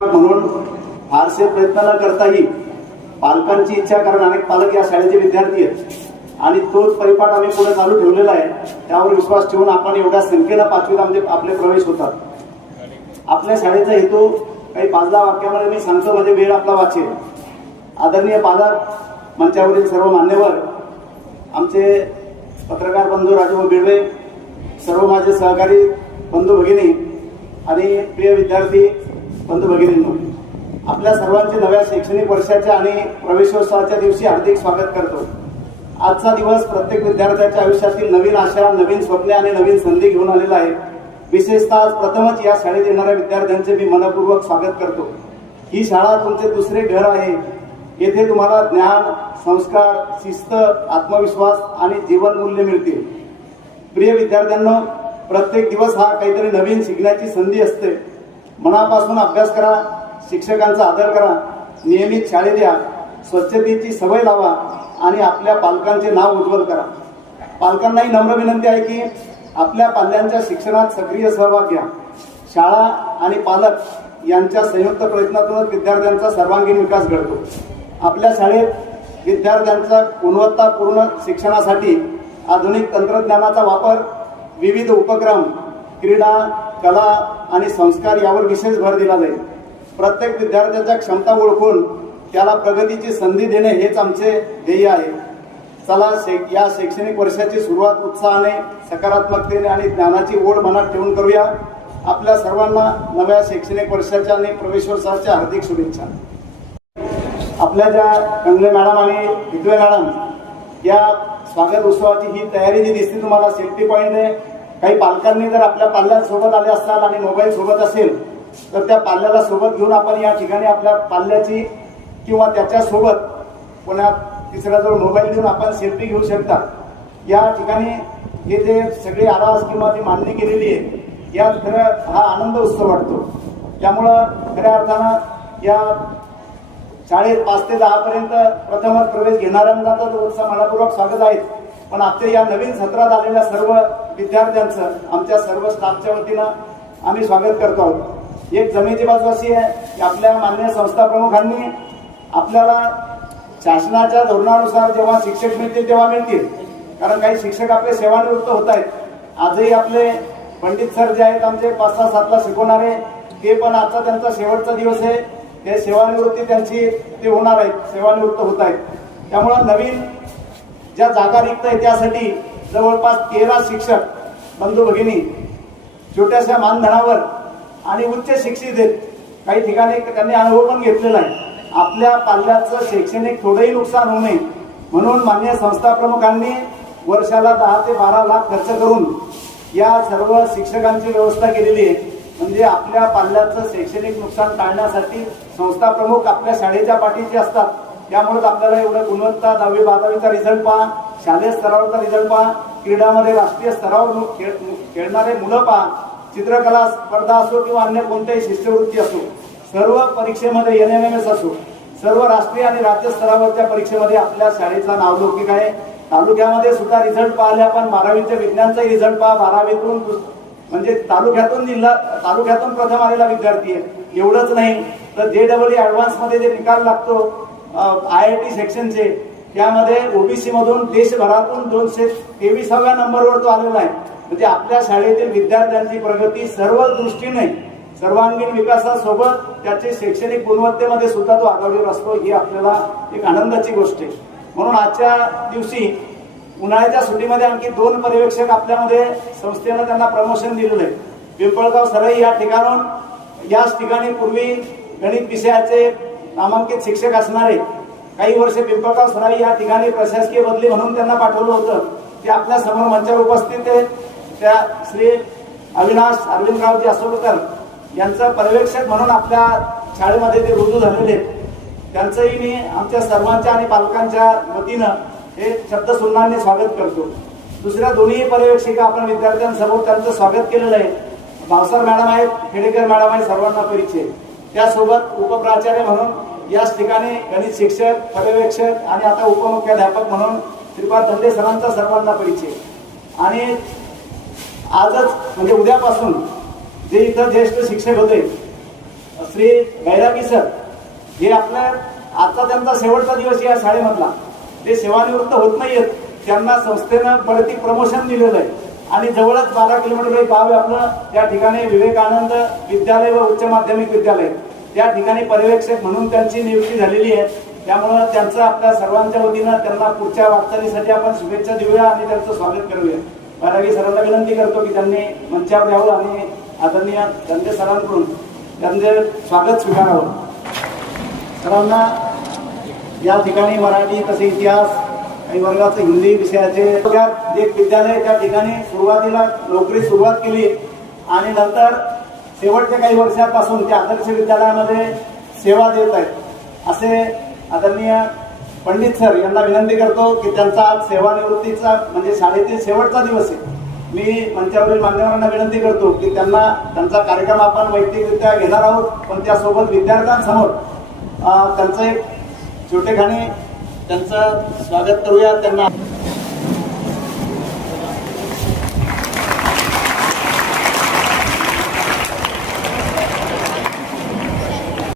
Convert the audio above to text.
म्हणून फारसे प्रयत्न न करताही पालकांची इच्छा, कारण अनेक पालक या शाळेचे विद्यार्थी आहेत आणि तोच परिपाठ आम्ही पुढे चालू ठेवलेला आहे, त्यावर विश्वास ठेवून आपण एवढ्या संख्येनं पाचवीत आपले प्रवेश होतात. आपल्या शाळेचा हेतू काही 5-10 वाक्यामध्ये मी सांगतो, म्हणजे वेळ आपला वाचेल. आदरणीय पालक, मंचावरील सर्व मान्यवर, आमचे पत्रकार बंधू राजू बिडवे, सर्व माझे सहकारी बंधू भगिनी आणि प्रिय विद्यार्थी बंधू भगिनींनो, आपल्या सर्वांचे नव्या शैक्षणिक वर्षाच्या आणि प्रवेशोत्सवाच्या दिवशी हार्दिक स्वागत करतो. आजचा दिवस प्रत्येक विद्यार्थ्याच्या आयुष्यातील नवीन आशा, नवीन स्वप्ने आणि नवीन संधी घेऊन आलेला आहे. विशेषतः आज प्रथमच या शाळेत येणाऱ्या विद्यार्थ्यांचे मी मनपूर्वक स्वागत करतो. ही शाळा तुमचे दुसरे घर आहे. येथे तुम्हाला ज्ञान, संस्कार, शिस्त, आत्मविश्वास आणि जीवनमूल्य मिळतील. प्रिय विद्यार्थ्यांनो, प्रत्येक दिवस हा काहीतरी नवीन शिकण्याची संधी असते. मनापासून अभ्यास करा, शिक्षकांचा आदर करा, नियमित शाळेत या, स्वच्छतेची सवय लावा आणि आपल्या पालकांचे नाव उज्ज्वल करा. पालकांनाही नम्र विनंती आहे की आपल्या पाल्यांच्या शिक्षणात सक्रिय सहभाग घ्या. शाळा आणि पालक यांच्या संयुक्त प्रयत्नातूनच विद्यार्थ्यांचा सर्वांगीण विकास घडतो. आपल्या शाळेत विद्यार्थ्यांच्या गुणवत्तापूर्ण शिक्षणासाठी आधुनिक तंत्रज्ञानाचा वापर, विविध उपक्रम, क्रीडा, कला आणि संस्कार यावर विशेष भर दिला जाईल. प्रत्येक विद्यार्थ्याच्या क्षमता ओळखून त्याला प्रगतीची संधी देणे हेच आमचे ध्येय आहे. चला या शैक्षणिक वर्षाची सुरुवात उत्साहाने, सकारात्मकतेने आणि ज्ञानाची ओढ मनात ठेवून करूया. आपल्या सर्वांना नव्या शैक्षणिक वर्षाच्या आणि प्रवेशोत्सवाच्या हार्दिक शुभेच्छा. आपल्या ज्या कंगले मॅडम आणि विद्वे मॅडम, या स्वागत उत्सवाची ही तयारी जी दिसते तुम्हाला, सेल्फी पॉईंट आहे. काही पालकांनी जर आपल्या पाल्यासोबत आले असाल आणि मोबाईल सोबत असेल तर त्या पाल्याला सोबत घेऊन आपण या ठिकाणी आपल्या पाल्याची किंवा त्याच्या सोबत पुण्यात तिसरा जवळ मोबाईल घेऊन आपण सेल्फी घेऊ शकता. या ठिकाणी हे जे सगळे आवाज किंवा ती मांडणी केलेली आहे, यात खरं हा आनंद उत्सव वाटतो. त्यामुळं खऱ्या अर्थानं या शाळेत 5 ते 10 पर्यंत प्रथमच प्रवेश घेणाऱ्यांना तर उत्साह मनपूर्वक स्वागत आहे. पण आजच्या या नवीन सत्रात आलेल्या सर्व विद्यार्थ्यांचं आमच्या सर्व स्टाफच्या वतीनं आम्ही स्वागत करतो आहोत. एक जमेची बाजू अशी आहे की आपल्या मान्य संस्था प्रमुखांनी आपल्याला शासनाच्या धोरणानुसार जेव्हा शिक्षक मिळतील तेव्हा मिळतील, कारण काही शिक्षक आपले सेवानिवृत्त होत आहेत. आजही आपले पंडित सर जे आहेत आमचे 5-6-7ला शिकवणारे, ते पण आजचा त्यांचा शेवटचा दिवस आहे. ते सेवानिवृत्ती त्यांची ते होणार आहेत, सेवानिवृत्त होत आहेत. त्यामुळं नवीन ज्या जागा रिक्त आहे त्यासाठी जवळपास 13 शिक्षक बंधू भगिनी छोट्याशा मानधनावर आणि उच्च शिक्षित आहेत. काही ठिकाणी त्यांनी अनुभव पण घेतलेला आहे. आपल्या पाल्याचं शैक्षणिक थोडंही नुकसान होऊ नये म्हणून मान्य संस्था प्रमुखांनी वर्षाला 10 ते 12 लाख खर्च करून या सर्व शिक्षकांची व्यवस्था केलेली आहे. म्हणजे आपल्या पाल्याचं शैक्षणिक नुकसान टाळण्यासाठी संस्था प्रमुख आपल्या शाळेच्या पाठीशी असतात. त्यामुळेच आपल्याला एवढं गुणवत्ता 10वी-12वीचा रिझल्ट पहा, शालेय स्तरावरचा रिझल्ट पहा, क्रीडामध्ये राष्ट्रीय स्तरावर खेळणारे मुलं पहा, चित्रकला स्पर्धा असो किंवा अन्य कोणत्याही शिष्यवृत्ती असो, सर्व परीक्षेमध्ये NMMS असो, सर्व राष्ट्रीय आणि राज्य स्तरावरच्या परीक्षेमध्ये आपल्या शाळेचा नावलौकिक आहे. तालुक्यामध्ये सुद्धा रिझल्ट पाहिले आपण, 12वीच्या विज्ञानचाही रिझल्ट पहा, 12वीतून म्हणजे तालुक्यातून प्रथम आलेला विद्यार्थी आहे. एवढंच नाही तर JEE ॲडव्हान्समध्ये जे निकाल लागतो IIT सेक्शनचे, त्यामध्ये OBC मधून देशभरातून 223व्या नंबरवर तो आलेला आहे. म्हणजे आपल्या शाळेतील विद्यार्थ्यांची प्रगती सर्व दृष्टीने सर्वांगीण विकासासोबत त्याचे शैक्षणिक गुणवत्तेमध्ये सुद्धा तो आघाडीवर असतो. ही आपल्याला एक आनंदाची गोष्ट आहे. म्हणून आजच्या दिवशी उन्हाळ्याच्या सुट्टीमध्ये आणखी 2 पर्यवेक्षक आपल्यामध्ये संस्थेनं त्यांना प्रमोशन दिलेलं आहे. पिंपळगाव सरई याच ठिकाणी पूर्वी गणित विषयाचे नामांकित शिक्षक असणारे काही वर्ष पिंपळगाव सराई या ठिकाणी प्रशासकीय बदली म्हणून त्यांना पाठवलं होतं. ते आपल्या समोर मंचावर उपस्थित आहे. त्या श्री अविनाश अरविंदरावजी असोलकर यांचं पर्यवेक्षक म्हणून आपल्या शाळेमध्ये ते रुजू झालेले आहेत. त्यांचंही मी आमच्या सर्वांच्या आणि पालकांच्या वतीनं हे शब्दसुमनांनी स्वागत करतो. दुसऱ्या दोन्ही पर्यवेक्षिका आपण विद्यार्थ्यांसमोर त्यांचं स्वागत केलेलं आहे. भावसार मॅडम आहेत, खेडेकर मॅडम आहेत, सर्वांना परिचय. त्यासोबत उपप्राचार्य म्हणून याच ठिकाणी गणित शिक्षक, पर्यवेक्षक आणि आता उपमुख्याध्यापक म्हणून श्रीपाद धंडे सरांचा सर्वांना परिचय. आणि आजच म्हणजे उद्यापासून जे इथं ज्येष्ठ शिक्षक होते श्री बैरागी सर हे आपल्या आजचा त्यांचा शेवटचा दिवस या शाळेमधला, ते सेवानिवृत्त होत नाहीयेत, त्यांना संस्थेनं बढती प्रमोशन दिलेलं आहे आणि जवळच 12 किलोमीटर एक गाव आहे आपलं, त्या ठिकाणी विवेकानंद विद्यालय व उच्च माध्यमिक विद्यालय त्या ठिकाणी पर्यवेक्षक म्हणून त्यांची नियुक्ती झालेली आहे. त्यामुळं त्यांचं आपल्या सर्वांच्या वतीनं त्यांना पुढच्या वाटचालीसाठी आपण शुभेच्छा देऊया आणि त्यांचं स्वागत करूया. बैरागी सरांना विनंती करतो की त्यांनी मंचावर यावं आणि आदरणीय धनंजय सरांकडून त्यांचे स्वागत स्वीकारावं. सरांना या ठिकाणी मराठी तसे इतिहास काही वर्गाचे हिंदी विषयाचे एक विद्यालय त्या ठिकाणी सुरुवातीला नोकरी सुरुवात केली आणि नंतर शेवटच्या काही वर्षापासून त्या आदर्श विद्यालयामध्ये सेवा देत आहेत. असे आदरणीय पंडित सर यांना विनंती करतो की त्यांचा आज सेवानिवृत्तीचा म्हणजे शाळेतील शेवटचा दिवस आहे. मी मंचावरील मान्यवरांना विनंती करतो की त्यांना त्यांचा कार्यक्रम आपण वैयक्तिकरित्या घेणार आहोत, पण त्यासोबत विद्यार्थ्यांसमोर त्यांचं एक छोटेखानी त्यांचं स्वागत करूया. त्यांना